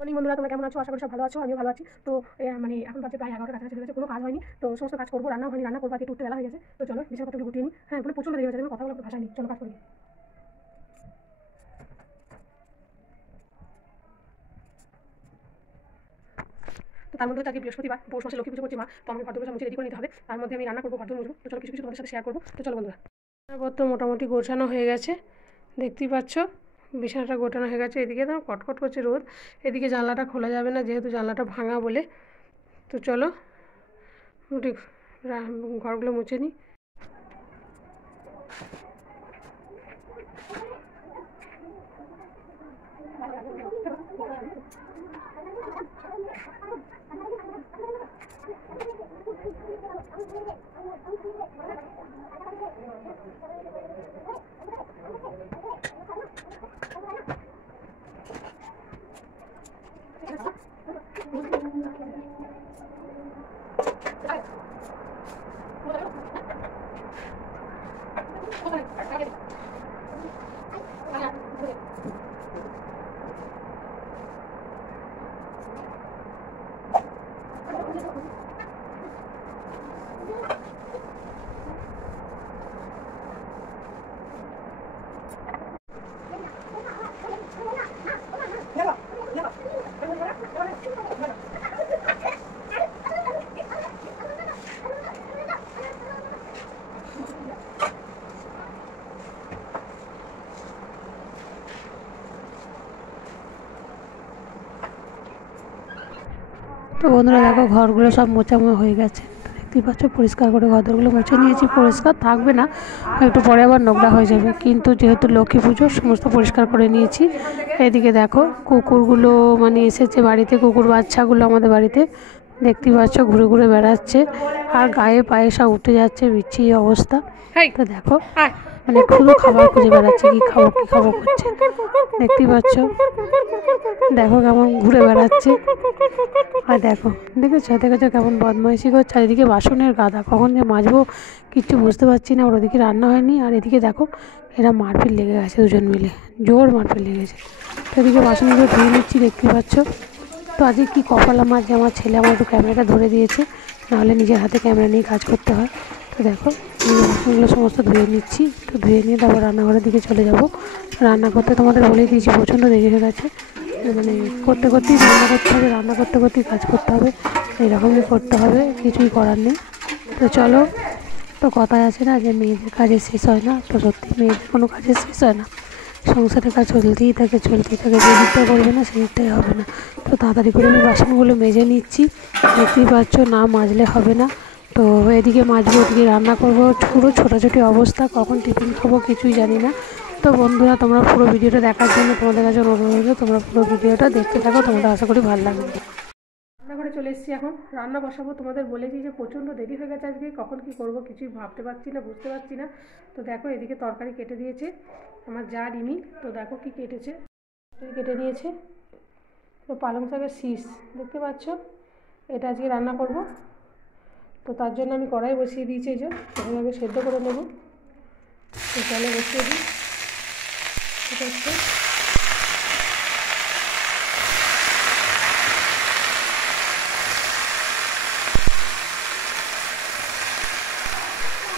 Morning বন্ধুরা, তোমরা কেমন আছো? আশা করি সব ভালো আছো। আমিও ভালো আছি। তো মানে এখন বাজে প্রায় 11টার কাছাকাছি হয়ে গেছে, কোনো কাজ হয়নি। তো সমস্ত কাজ করবো, রান্না হয়নি, রান্না করবো, আজকে উঠতে বেলা হয়ে গেছে। তো চলো বিছানাপত্রগুলো গুটিয়ে নিই। হ্যাঁ, বলে প্রচণ্ড দেরি হয়ে যাবে, কথাগুলো ভাষায় নিই। চলো কাজ করি। তো তার মধ্যে আজকে বৃহস্পতিবার, পৌষ মাসে লক্ষ্মী পুজো করছি মা। তো আমাকে ঘরদোর মুছে রেডি করে নিতে হবে। তার মধ্যে আমি রান্না করবো, ঘরদোর মুছবো। তো চলো কিছু কিছু তোমাদের সাথে শেয়ার করবো। তো চলো বন্ধুরা, তো মোটামুটি গোছানো হয়ে গেছে, দেখতেই পাচ্ছ। বিছানাটা গোটানো হয়ে গেছে। এদিকে তো কটকট করছে রোদ, এদিকে জানলাটা খোলা যাবে না যেহেতু জানলাটা ভাঙা বলে। তো চলো ঘরগুলো মুছে নিই। তো বন্ধুরা দেখো, ঘরগুলো সব মোছামো হয়ে গেছে, দেখতেই পাচ্ছ। পরিষ্কার করে ঘরগুলো মুছে নিয়েছি। পরিষ্কার থাকবে না, একটু পরে আবার নোংরা হয়ে যাবে, কিন্তু যেহেতু লক্ষ্মী পুজো সমস্ত পরিষ্কার করে নিয়েছি। এদিকে দেখো কুকুরগুলো মানে এসেছে বাড়িতে, কুকুর বাচ্চাগুলো আমাদের বাড়িতে দেখতেই পাচ্ছ ঘুরে ঘুরে বেড়াচ্ছে, আর গায়ে পায়ে সব উঠে যাচ্ছে, বিচ্ছিরি অবস্থা। তো দেখো মানে শুধু খাবার খুঁজে বেড়াচ্ছে, কি খাবো করছে, দেখতেই পাচ্ছ। দেখো কেমন ঘুরে বেড়াচ্ছে, আর দেখেছো কেমন বদমাইশি করছে। আর এদিকে বাসনের গাদা, কখন যে মাজবো কিচ্ছু বুঝতে পারছি না। ওর ওদিকে রান্না হয়নি, আর এদিকে দেখো এরা মারপিট লেগে গেছে, দুজন মিলে জোর মারপিট লেগেছে। তো এদিকে বাসনগুলো ধুয়ে নিচ্ছি, দেখতেই পাচ্ছ। তো আজকে কী কপাল আমার যে আমার ছেলে আমার একটু ক্যামেরাটা ধরে দিয়েছে, নাহলে নিজের হাতে ক্যামেরা নিয়ে কাজ করতে হয়। তো দেখো বাসনগুলো সমস্ত ধুয়ে নিচ্ছি। তো ধুয়ে নিয়ে তারপর রান্নাঘরের দিকে চলে যাব। রান্না করতে তোমাদের বলেই দিয়েছি প্রচণ্ড দেরি হয়ে গেছে, মানে করতে করতেই রান্না করতে হবে, রান্না করতে করতেই কাজ করতে হবে, এইরকমই করতে হবে, কিছুই করার নেই। তো চলো, তো কথায় আছে না যে মেয়েদের কাজের শেষ হয় না, তো সত্যি মেয়েদের কোনো কাজের শেষ হয় না, সংসারের কাজ চলতেই থাকে। যে দিকটা করবে না সেই দিকটাই হবে না। তো তাড়াতাড়ি করে আমি বাসনগুলো মেজে নিচ্ছি, দেখতেই পাচ্ছ, না মাজলে হবে না। তো এদিকে মাজবো, ওদিকে রান্না করবো, পুরো ছোটাছুটি অবস্থা, কখন টিফিন খাবো কিছুই জানি না। তো বন্ধুরা, তোমরা পুরো ভিডিওটা দেখার জন্য তোমাদের কাছে অনুরোধ রইল, তোমরা পুরো ভিডিওটা দেখতে থাকো, তোমাদের আশা করি ভালো লাগবে। রান্নাঘরে চলে এসেছি, এখন রান্না বসাবো। তোমাদের বলেছি যে প্রচণ্ড দেরি হয়ে গেছে আজকে, কখন কি করব কিছুই ভাবতে পারছি না, বুঝতে পারছি না। তো দেখো এদিকে তরকারি কেটে দিয়েছে আমার যা রিমি। তো দেখো কি কেটে নিয়েছে। তো পালং শাকের শীষ দেখতে পাচ্ছ, এটা আজকে রান্না করব। তো তার জন্য আমি কড়াই বসিয়ে দিয়েছি, এই যে ভালোভাবে সেদ্ধ করে নেব। তো জলে বসিয়ে দিই, ঠিক আছে।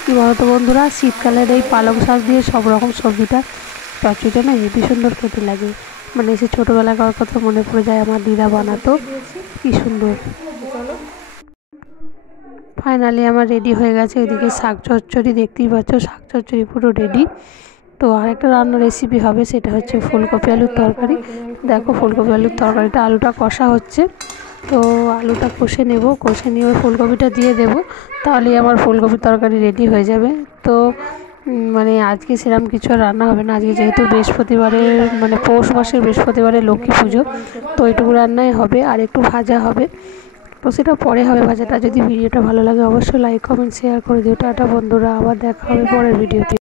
কী বলতো বন্ধুরা, শীতকালের এই পালং শাক দিয়ে সব রকম সবজিটা চচ্চড়িটা না হেবি সুন্দর খেতে লাগে, মানে সে ছোটোবেলাকার কথা মনে পড়ে যায়, আমার দিদা বানাতো কী সুন্দর। ফাইনালি আমার রেডি হয়ে গেছে। এদিকে শাক চচ্চড়ি দেখতেই পাচ্ছ, শাক চচ্চড়ি পুরো রেডি। তো আরেকটা রান্নার রেসিপি হবে, সেটা হচ্ছে ফুলকপি আলুর তরকারি। দেখো ফুলকপি আলুর তরকারিটা, আলুটা কষা হচ্ছে। তো আলুটা কষে নেব, কষে নিয়ে ওই ফুলকপিটা দিয়ে দেবো, তাহলেই আমার ফুলকপির তরকারি রেডি হয়ে যাবে। তো মানে আজকে সেরকম কিছু আর রান্না হবে না, আজকে যেহেতু বৃহস্পতিবারে মানে পৌষ মাসের বৃহস্পতিবারে লক্ষ্মী পুজো, তো এইটুকু রান্নাই হবে, আর একটু ভাজা হবে। তো সেটা পরে হবে ভাজাটা। যদি ভিডিওটা ভালো লাগে অবশ্যই লাইক কমেন্ট শেয়ার করে দিও। টাটা বন্ধুরা, আবার দেখা হবে পরের ভিডিওতে।